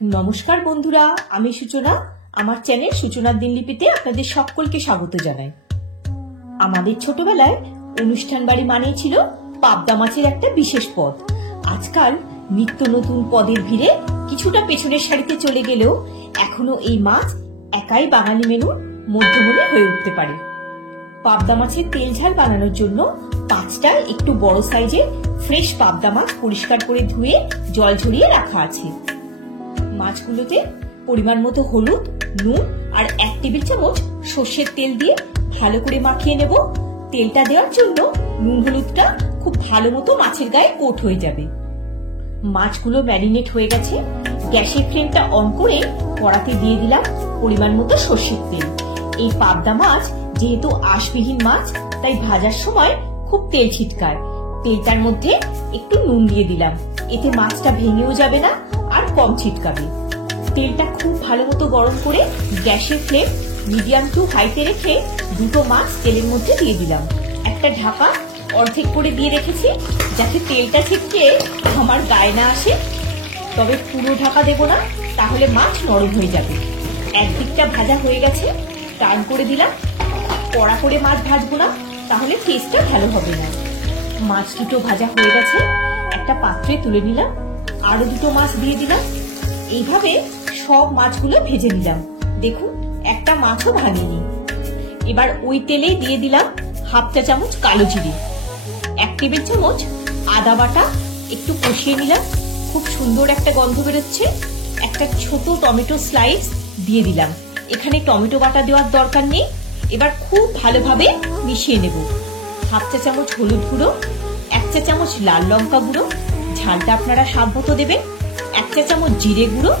নমস্কার বন্ধুরা, আমি সূচনা। আমার চ্যানেল সূচনার দিনলিপিতে আপনাদের সকলকে স্বাগত জানাই। আমাদের ছোটবেলায় অনুষ্ঠান বাড়ি মানেই ছিল পাবদা মাছের একটা বিশেষ পদ। আজকাল নিত্য নতুন পদের ভিড়ে কিছুটা পেছনের সারিতে চলে গেলেও এখনো এই মাছ একাই বাঙালি মেনুর মধ্যমণি হয়ে উঠতে পারে। পাবদা মাছের তেল ঝাল বানানোর জন্য 5টা একটু বড় সাইজের ফ্রেশ পাবদা মাছ পরিষ্কার করে ধুয়ে জল ঝরিয়ে রাখা আছে। মাছগুলোতে পরিমাণ মতো হলুদ, নুন আর 1 টেবিল চামচ সর্ষের তেল দিয়ে ভালো করে মাখিয়ে নেব। তেলটা দেওয়ার জন্য নুন হলুদটা খুব ভালো মতো মাছের গায়ে কোট হয়ে যাবে। মাছগুলো ম্যারিনেট হয়ে গেছে। গ্যাসের ফ্লেমটা অন করে কড়াতে দিয়ে দিলাম পরিমাণ মতো সর্ষের তেল। এই পাবদা মাছ যেহেতু আঁশবিহীন মাছ, তাই ভাজার সময় খুব তেল ছিটকায়। তেলটার মধ্যে একটু নুন দিয়ে দিলাম, এতে মাছটা ভেঙেও যাবে না আর কম ছিটকাবে। তেলটা খুব ভালো মতো গরম করে গ্যাসের ফ্লেম মিডিয়াম টু হাইতে রেখে দুটো মাছ তেলের মধ্যে দিয়ে দিলাম। একটা ঢাকা অর্ধেক করে দিয়ে রেখেছি যাতে তেলটা ছিটকে আমার গায়ে না আসে, তবে পুরো ঢাকা দেব না, তাহলে মাছ নরম হয়ে যাবে। একদিকটা ভাজা হয়ে গেছে, টার্ন করে দিলাম। কড়া করে মাছ ভাজবো না, তাহলে টেস্টটা ভালো হবে না। মাছ দুটো ভাজা হয়ে গেছে, একটা পাত্রে তুলে নিলাম। আরো দুটো মাছ দিয়ে দিলাম। এইভাবে সব মাছগুলো ভেজে নিলাম। দেখুন, একটা মাছও ভাঙিনি। এবার ওই তেলেই দিয়ে দিলাম 1/2 চা চামচ কালো জিরে, 1 টেবিল চামচ আদা বাটা, একটু কষিয়ে নিলাম। খুব সুন্দর একটা গন্ধ বেরোচ্ছে। একটা ছোট টমেটো স্লাইস দিয়ে দিলাম। এখানে টমেটো বাটা দেওয়ার দরকার নেই। এবার খুব ভালোভাবে মিশিয়ে নেব। 1/2 চা চামচ হলুদ গুঁড়ো, 1 চা চামচ লাল লঙ্কা গুঁড়ো, ঝালটা আপনারা স্বাদ মতো দেবেন, 1 চা চামচ জিরে গুঁড়ো,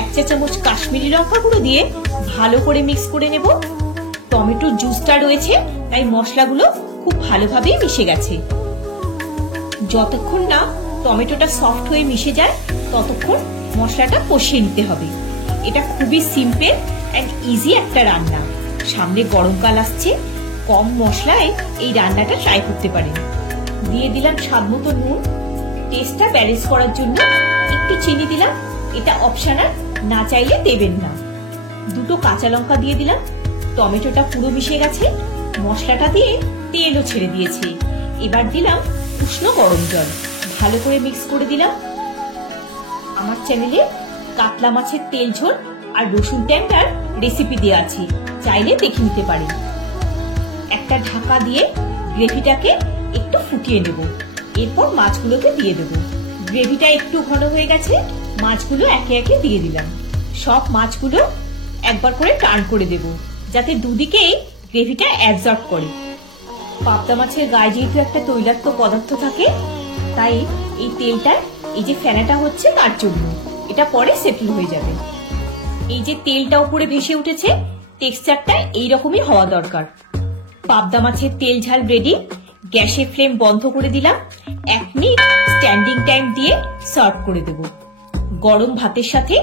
1 চা চামচ কাশ্মীরি লঙ্কা গুঁড়ো দিয়ে ভালো করে মিক্স করে নেব। টমেটোর জুসটা রয়েছে, তাই মশলাগুলো খুব ভালোভাবে মিশে গেছে। যতক্ষণ না টমেটোটা সফট হয়ে মিশে যায় ততক্ষণ মশলাটা কষিয়ে নিতে হবে। এটা খুবই সিম্পল অ্যান্ড ইজি একটা রান্না। সামনে গরমকাল আসছে, কম মশলায় এই রান্নাটা ট্রাই করতে পারেন। দিয়ে দিলাম স্বাদ মতো নুন। টেস্টটা ব্যালেন্স করার জন্য একটু চিনি দিলাম, এটা অপশনাল, না চাইলে দেবেন না। দুটো কাঁচা লঙ্কা দিয়ে দিলাম। টমেটোটা পুরো মিশে গেছে, মশলাটা দিয়ে তেলও ছেড়ে দিয়েছে। এবার দিলাম উষ্ণ গরম জল, ভালো করে মিক্স করে দিলাম। আমার চ্যানেলে কাতলা মাছের তেল ঝোল আর রসুন ট্যাংরার রেসিপি দেওয়া আছে, চাইলে দেখে নিতে পারেন। একটা ঢাকা দিয়ে গ্রেভিটাকে একটু ফুটিয়ে নেব। এরপর মাছগুলোকে দিয়ে দেব। গ্রেভিটা একটু ঘন হয়ে গেছে, মাছগুলো একে একে দিয়ে দিলাম। সব মাছগুলো একবার করে টার্ন করে দেব, যাতে দুদিকেই গ্রেভিটা অ্যাবজর্ব করে। পাবদা মাছের গায়ে যেহেতু একটা তৈলাক্ত পদার্থ থাকে, তাই এই তেলটা, এই যে ফেনাটা হচ্ছে তার জন্য, এটা পরে সেটেল হয়ে যাবে। এই যে তেলটা উপরে ভেসে উঠেছে, টেক্সচারটা এইরকমই হওয়া দরকার। পাবদা মাছের তেল ঝাল রেডি। গ্যাসের ফ্লেম বন্ধ করে দিলাম। 1 মিনিট স্ট্যান্ডিং টাইম দিয়ে সার্ভ করে দেব। গরম ভাতের সাথে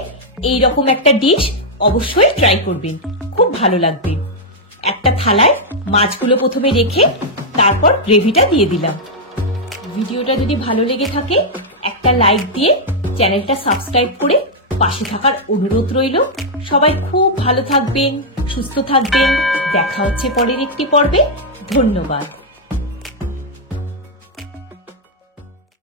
এইরকম একটা ডিশ অবশ্যই ট্রাই করবেন, খুব ভালো লাগবে। একটা থালায় মাছগুলো প্রথমে রেখে তারপর গ্রেভিটা দিয়ে দিলাম। ভিডিওটা যদি ভালো লেগে থাকে একটা লাইক দিয়ে চ্যানেলটা সাবস্ক্রাইব করে পাশে থাকার অনুরোধ রইল। সবাই খুব ভালো থাকবেন, সুস্থ থাকবেন। দেখা হচ্ছে পরের একটি পর্বে। ধন্যবাদ।